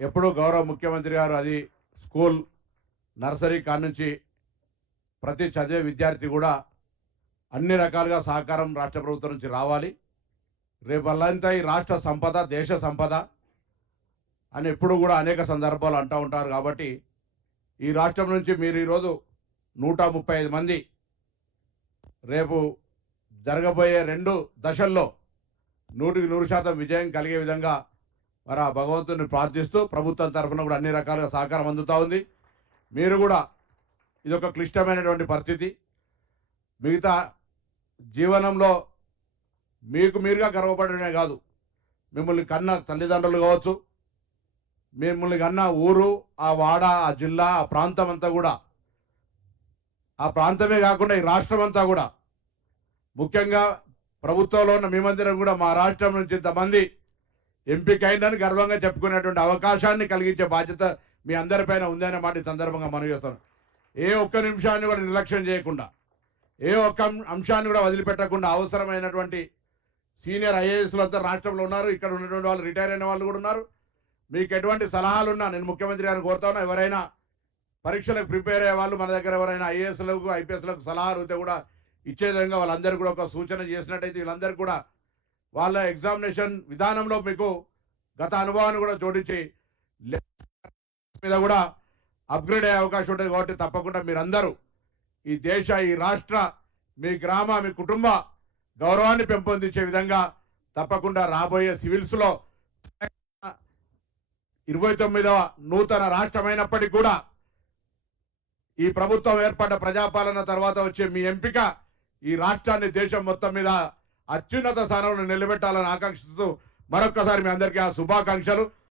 ఎప్పుడూ గౌరవ ముఖ్యమంత్రి గారు అది స్కూల్ నర్సరీ కానుంచి ప్రతి చదివే విద్యార్థి కూడా అన్ని రకాలుగా సహకారం రాష్ట్ర ప్రభుత్వం నుంచి రావాలి. రేపల్లంతా ఈ రాష్ట్ర సంపద దేశ సంపద అని ఎప్పుడు కూడా అనేక సందర్భాలు అంటూ ఉంటారు. కాబట్టి ఈ రాష్ట్రం నుంచి మీరు ఈరోజు 135 మంది రేపు జరగబోయే 2 దశల్లో 100% విజయం కలిగే విధంగా మరి ఆ భగవంతుని ప్రార్థిస్తూ ప్రభుత్వం తరఫున కూడా అన్ని రకాలుగా సహకారం అందుతూ ఉంది. మీరు కూడా ఇదొక క్లిష్టమైనటువంటి పరిస్థితి. మిగతా జీవనంలో మీకు మీరుగా గర్వపడమే కాదు, మిమ్మల్ని కన్న తల్లిదండ్రులు కావచ్చు, మిమ్మల్ని కన్న ఊరు, ఆ వాడ, ఆ జిల్లా, ఆ ప్రాంతం అంతా కూడా, ఆ ప్రాంతమే కాకుండా ఈ రాష్ట్రం అంతా కూడా, ముఖ్యంగా ప్రభుత్వంలో ఉన్న మీ మందిరం కూడా మా రాష్ట్రం నుంచి ఇంతమంది ఎంపికైందని గర్వంగా చెప్పుకునేటువంటి అవకాశాన్ని కలిగించే బాధ్యత మీ అందరిపైన ఉందనే మాట ఈ సందర్భంగా మనవి చేస్తాను. ఏ ఒక్క నిమిషాన్ని కూడా నిర్లక్ష్యం చేయకుండా, ఏ ఒక్క అంశాన్ని కూడా వదిలిపెట్టకుండా అవసరమైనటువంటి సీనియర్ ఐఏఎస్లు అంతా రాష్ట్రంలో ఉన్నారు. ఇక్కడ ఉన్నటువంటి వాళ్ళు రిటైర్ అయిన వాళ్ళు కూడా ఉన్నారు. మీకు ఎటువంటి సలహాలున్నా నేను ముఖ్యమంత్రి గారిని కోరుతా ఉన్నా. ఎవరైనా పరీక్షలకు ప్రిపేర్ అయ్యే వాళ్ళు మన దగ్గర ఎవరైనా ఐఏఎస్లకు ఐపీఎస్లకు సలహాలు అయితే కూడా ఇచ్చే విధంగా వాళ్ళందరూ కూడా ఒక సూచన చేసినట్టయితే వీళ్ళందరూ కూడా వాళ్ళ ఎగ్జామినేషన్ విధానంలో మీకు గత అనుభవాన్ని కూడా జోడించి మీద కూడా అప్గ్రేడ్ అయ్యే అవకాశం ఉంటుంది. కాబట్టి తప్పకుండా మీరందరూ ఈ దేశ, ఈ రాష్ట్ర, మీ గ్రామ, మీ కుటుంబ గౌరవాన్ని పెంపొందించే విధంగా తప్పకుండా రాబోయే సివిల్స్లో 29వ నూతన రాష్ట్రమైనప్పటికీ కూడా ఈ ప్రభుత్వం ఏర్పడ్డ ప్రజాపాలన తర్వాత వచ్చే మీ ఎంపిక ఈ రాష్ట్రాన్ని దేశం మొత్తం మీద అత్యున్నత స్థానంలో నిలబెట్టాలని ఆకాంక్షిస్తూ మరొక్కసారి మీ అందరికీ ఆ శుభాకాంక్షలు.